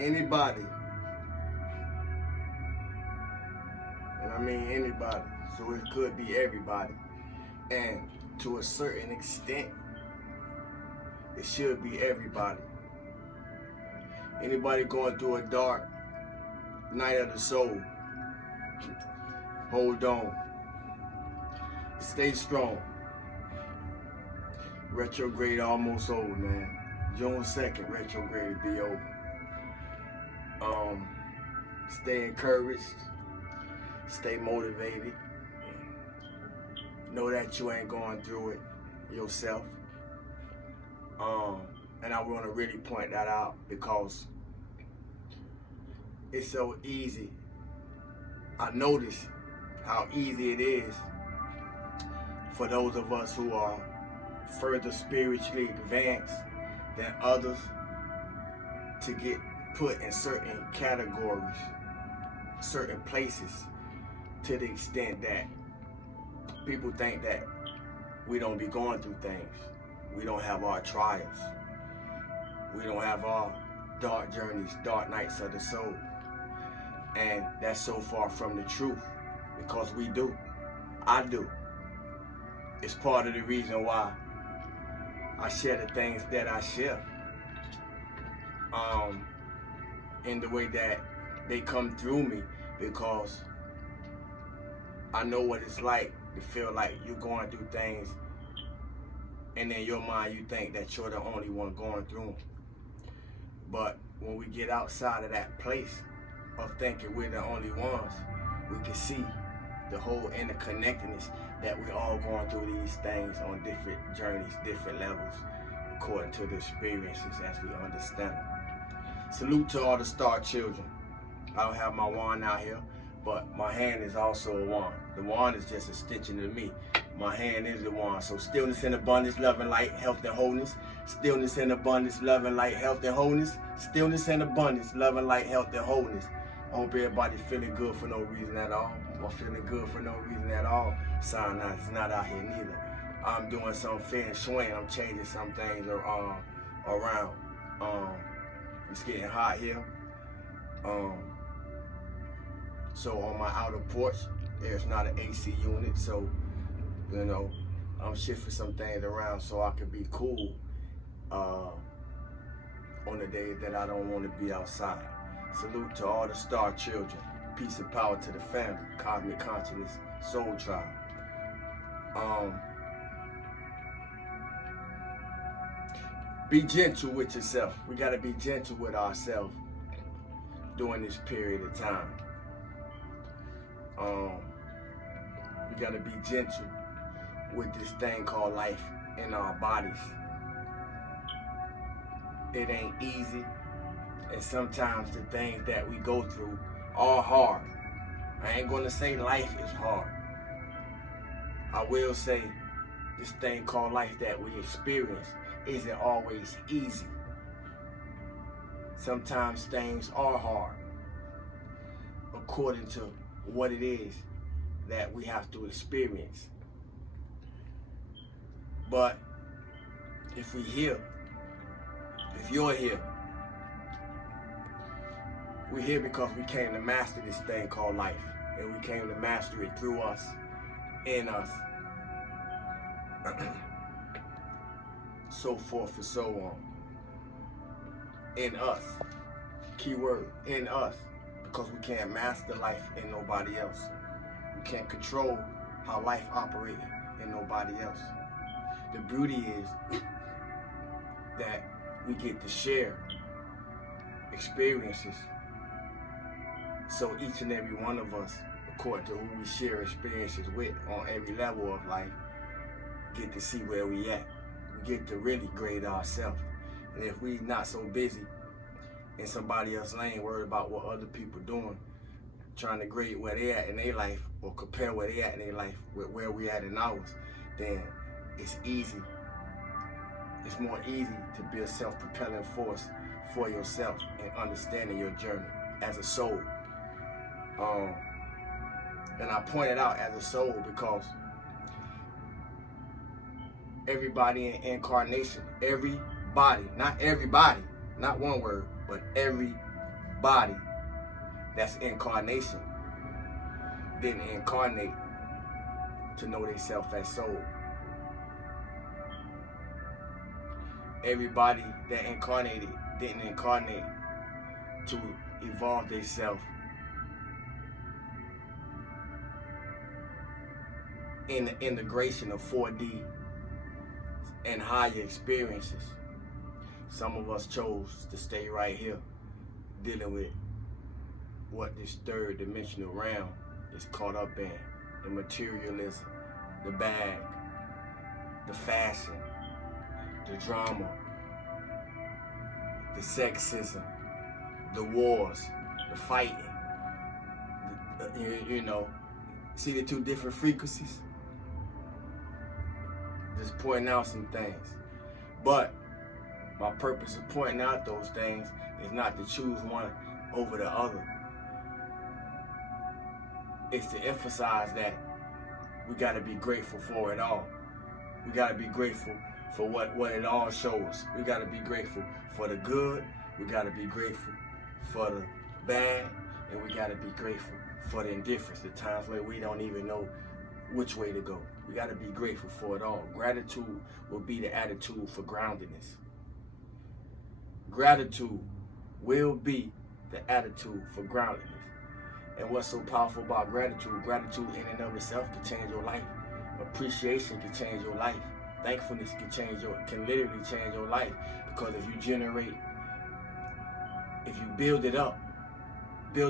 anybody, and I mean anybody, so it could be everybody, and to a certain extent, it should be everybody. Anybody going through a dark night of the soul, hold on, stay strong. Retrograde almost over, man. June 2nd, retrograde will be over. Stay encouraged, stay motivated. Know that you ain't going through it yourself. And I want to really point that out because it's so easy. I notice how easy it is for those of us who are further spiritually advanced than others to get put in certain categories, certain places, to the extent that people think that we don't be going through things. We don't have our trials. We don't have our dark journeys, dark nights of the soul. And that's so far from the truth, because we do. I do. It's part of the reason why I share the things that I share. In the way that they come through me, because I know what it's like to feel like you're going through things and in your mind you think that you're the only one going through them. But when we get outside of that place of thinking we're the only ones, we can see the whole interconnectedness that we're all going through these things on different journeys, different levels, according to the experiences as we understand them. Salute to all the star children. I don't have my wand out here, but my hand is also a wand. The wand is just a stitching to me. My hand is the wand. So stillness and abundance, love and light, health and wholeness. Stillness and abundance, love and light, health and wholeness. Stillness and abundance, love and light, health and wholeness. I hope everybody feeling good for no reason at all. Or feeling good for no reason at all. Cyanide is not out here neither. I'm doing some feng shui. I'm changing some things around. It's getting hot here. So on my outer porch, there's not an AC unit. So, you know, I'm shifting some things around so I can be cool on the days that I don't want to be outside. Salute to all the star children. Peace and power to the family. Cosmic consciousness, soul tribe. Be gentle with yourself. We got to be gentle with ourselves during this period of time. We got to be gentle with this thing called life in our bodies. It ain't easy, and sometimes the things that we go through are hard. I ain't gonna say life is hard. I will say this thing called life that we experience isn't always easy. Sometimes things are hard according to what it is that we have to experience. But if we're here, if you're here, we're here because we came to master this thing called life. And we came to master it through us, in us, so forth and so on. In us. Keyword, in us. Because we can't master life in nobody else. We can't control how life operates in nobody else. The beauty is that we get to share experiences. So each and every one of us, according to who we share experiences with on every level of life, get to see where we at. We get to really grade ourselves. And if we not so busy in somebody else's lane, worried about what other people doing, trying to grade where they at in their life or compare where they at in their life with where we at in ours, then it's easy. It's more easy to be a self-propelling force for yourself and understanding your journey as a soul. And I point it out as a soul because everybody in incarnation, everybody, not everybody, not one word, but everybody body, that's incarnation, didn't incarnate to know themselves as soul. Everybody that incarnated didn't incarnate to evolve themselves in the integration of 4D and higher experiences. Some of us chose to stay right here, dealing with what this third dimensional realm is caught up in. The materialism, the bag, the fashion, the drama, the sexism, the wars, the fighting. You know, see the two different frequencies? Just pointing out some things. But my purpose of pointing out those things is not to choose one over the other. It's to emphasize that we got to be grateful for it all. We got to be grateful for what it all shows. We got to be grateful for the good. We got to be grateful for the bad. And we got to be grateful for the indifference, the times where we don't even know which way to go. We got to be grateful for it all. Gratitude will be the attitude for groundedness. Gratitude will be the attitude for groundedness. And what's so powerful about gratitude? Gratitude in and of itself can change your life. Appreciation can change your life. Thankfulness can literally change your life. Because if you build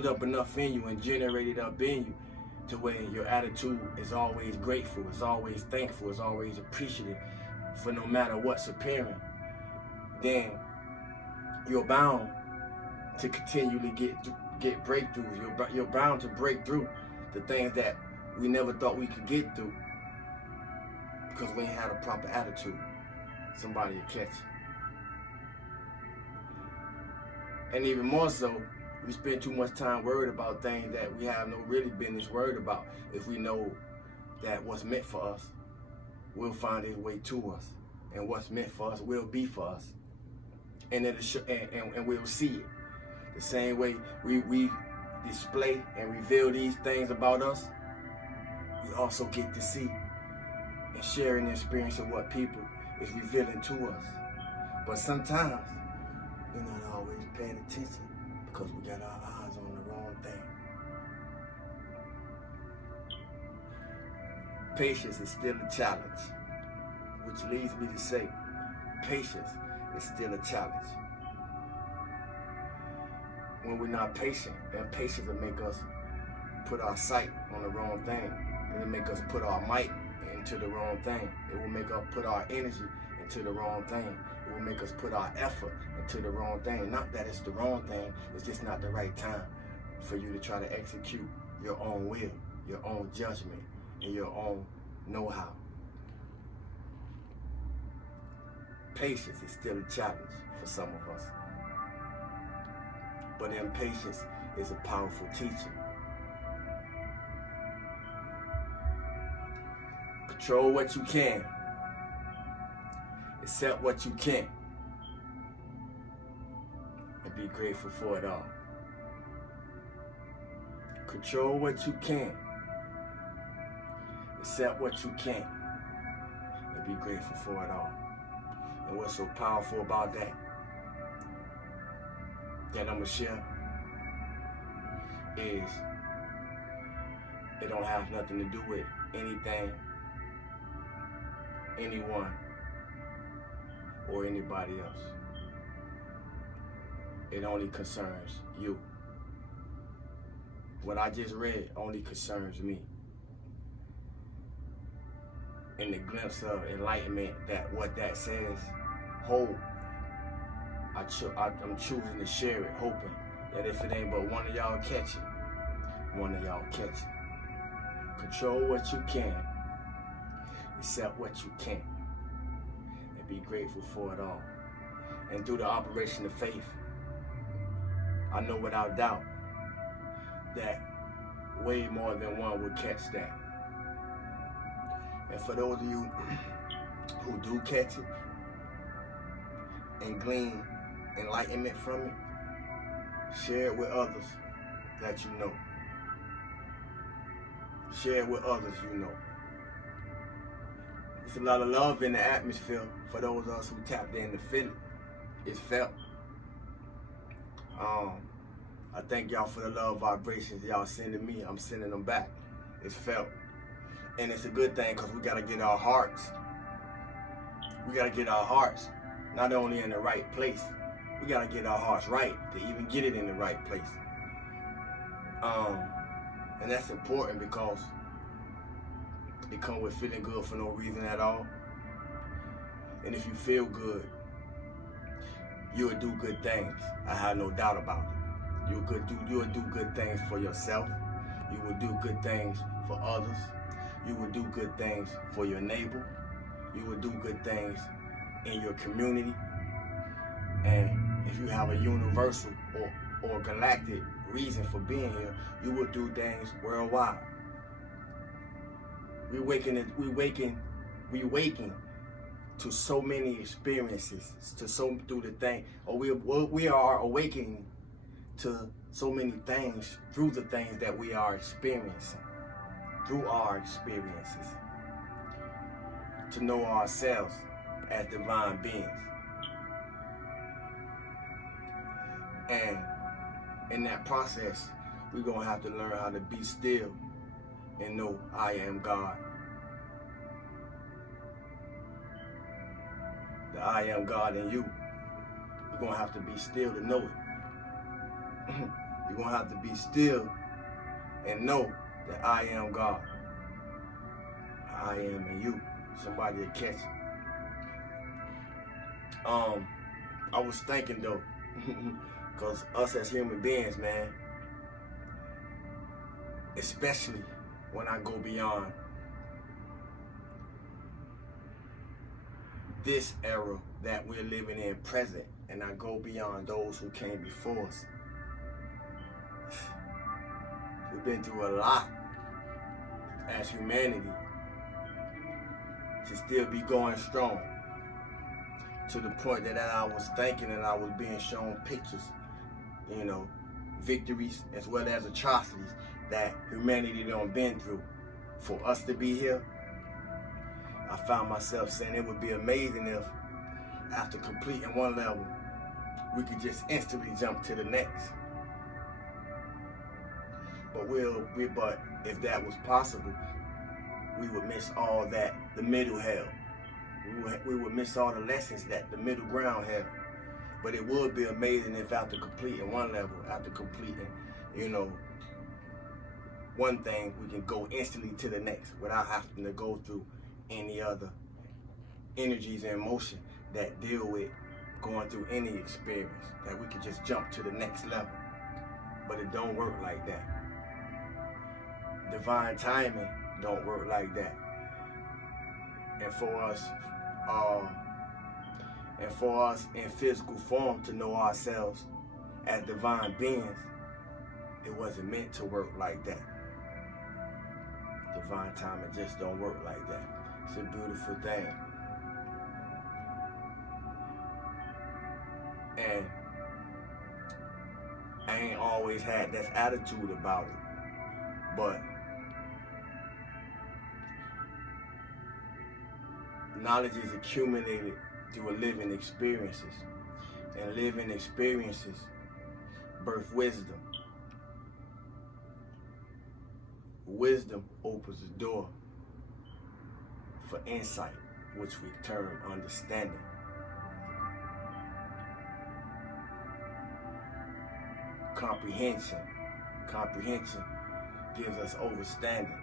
up enough in you and generate it up in you to where your attitude is always grateful, is always thankful, is always appreciative for no matter what's appearing, then you're bound to continually get breakthroughs. You're bound to break through the things that we never thought we could get through because we ain't had a proper attitude. Somebody will catch you. And even more so, we spend too much time worried about things that we have no really business worried about. If we know that what's meant for us will find its way to us, and what's meant for us will be for us, and we'll see it. The same way we display and reveal these things about us, we also get to see and share an experience of what people is revealing to us. But sometimes we're not always paying attention because we got our eyes on the wrong thing. Patience is still a challenge, which leads me to say, patience is still a challenge. When we're not patient, that patience will make us put our sight on the wrong thing. It'll make us put our might into the wrong thing. It will make us put our energy into the wrong thing. It will make us put our effort into the wrong thing. Not that it's the wrong thing, it's just not the right time for you to try to execute your own will, your own judgment, and your own know-how. Patience is still a challenge for some of us. But impatience is a powerful teacher. Control what you can. Accept what you can't. And be grateful for it all. Control what you can. Accept what you can't. And be grateful for it all. And what's so powerful about that I'm gonna share is it don't have nothing to do with anything, anyone, or anybody else. It only concerns you. What I just read only concerns me. And the glimpse of enlightenment that what that says hold, I'm choosing to share it, hoping that if it ain't but one of y'all catch it, one of y'all catch it. Control what you can, accept what you can't, and be grateful for it all. And through the operation of faith, I know without doubt that way more than one will catch that. And for those of you who do catch it and glean enlightenment from it, Share it with others that you know. Share it with others you know. There's a lot of love in the atmosphere for those of us who tapped in to feel it. It's felt. I thank y'all for the love vibrations y'all sending me. I'm sending them back. It's felt. And it's a good thing because we got to get our hearts. We got to get our hearts not only in the right place, we got to get our hearts right to even get it in the right place. And that's important because it comes with feeling good for no reason at all. And if you feel good, you'll do good things. I have no doubt about it. You'll do good things for yourself. You will do good things for others. You will do good things for your neighbor. You will do good things in your community. And if you have a universal or galactic reason for being here, you will do things worldwide. We waking to so many experiences, through the thing, or we are awakening to so many things through the things that we are experiencing, through our experiences, to know ourselves as divine beings. And in that process, we're gonna have to learn how to be still and know I am God. The I am God in you. You're gonna have to be still to know it. You're gonna have to be still and know that I am God. I am in you. Somebody will catch it. I was thinking though, because us as human beings, man, especially when I go beyond this era that we're living in present, and I go beyond those who came before us. We've been through a lot as humanity to still be going strong, to the point that I was thinking and I was being shown pictures, victories as well as atrocities that humanity done been through. For us to be here, I found myself saying it would be amazing if after completing one level, we could just instantly jump to the next. But if that was possible, we would miss all that the middle held. We would miss all the lessons that the middle ground held. But it would be amazing if after completing one level, after completing, one thing, we can go instantly to the next without having to go through any other energies and emotion that deal with going through any experience, that we can just jump to the next level. But it don't work like that. Divine timing don't work like that. And for us in physical form to know ourselves as divine beings, it wasn't meant to work like that. Divine timing just don't work like that. It's a beautiful thing. And I ain't always had that attitude about it. But knowledge is accumulated through living experiences. And living experiences birth wisdom. Wisdom opens the door for insight, which we term understanding. Comprehension gives us overstanding,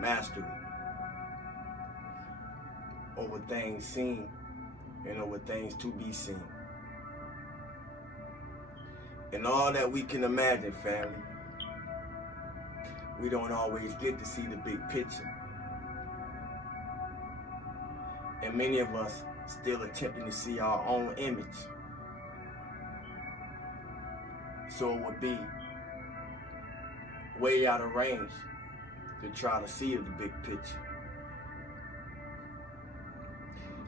mastery over things seen and over things to be seen. And all that we can imagine, family, we don't always get to see the big picture. And many of us still attempting to see our own image. So it would be way out of range to try to see the big picture.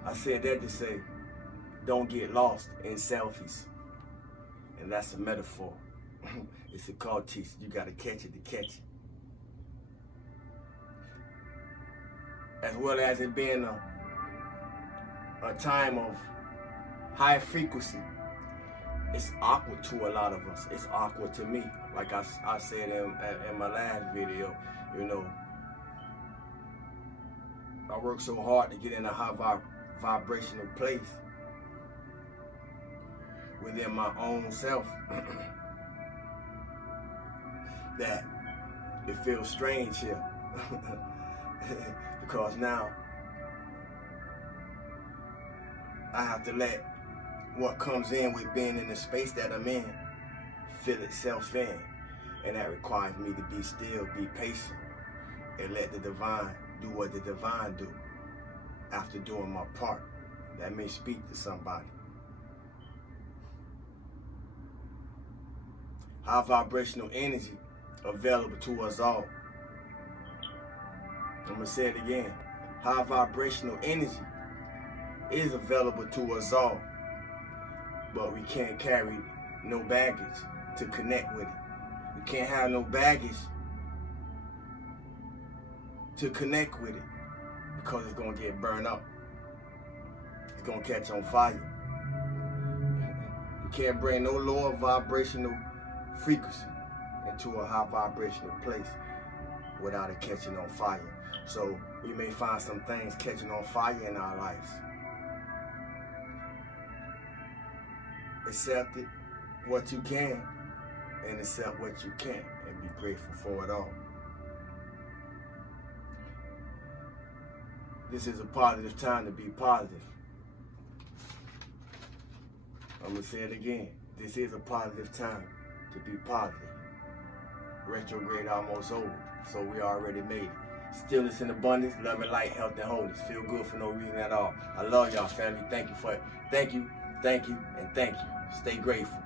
I said that to say, don't get lost in selfies. And that's a metaphor. It's a called teach. You gotta catch it to catch it. As well as it being a time of high frequency, it's awkward to a lot of us. It's awkward to me. Like I said in my last video, you know, I work so hard to get in a high vibrational place within my own self that it feels strange here. Because now I have to let what comes in with being in the space that I'm in fill itself in. And that requires me to be still, be patient, and let the divine do what the divine do after doing my part. That may speak to somebody. High vibrational energy available to us all. I'm going to say it again. High vibrational energy is available to us all, but we can't carry no baggage to connect with it. We can't have no baggage to connect with it because it's going to get burned up. It's going to catch on fire. You can't bring no lower vibrational frequency into a high vibrational place without it catching on fire. So we may find some things catching on fire in our lives. Accept it, what you can, and accept what you can't, and be grateful for it all. This is a positive time to be positive. I'm going to say it again. This is a positive time to be positive. Retrograde almost over, so we already made it. Stillness and abundance, love and light, health and wholeness. Feel good for no reason at all. I love y'all, family. Thank you, and thank you. Stay grateful.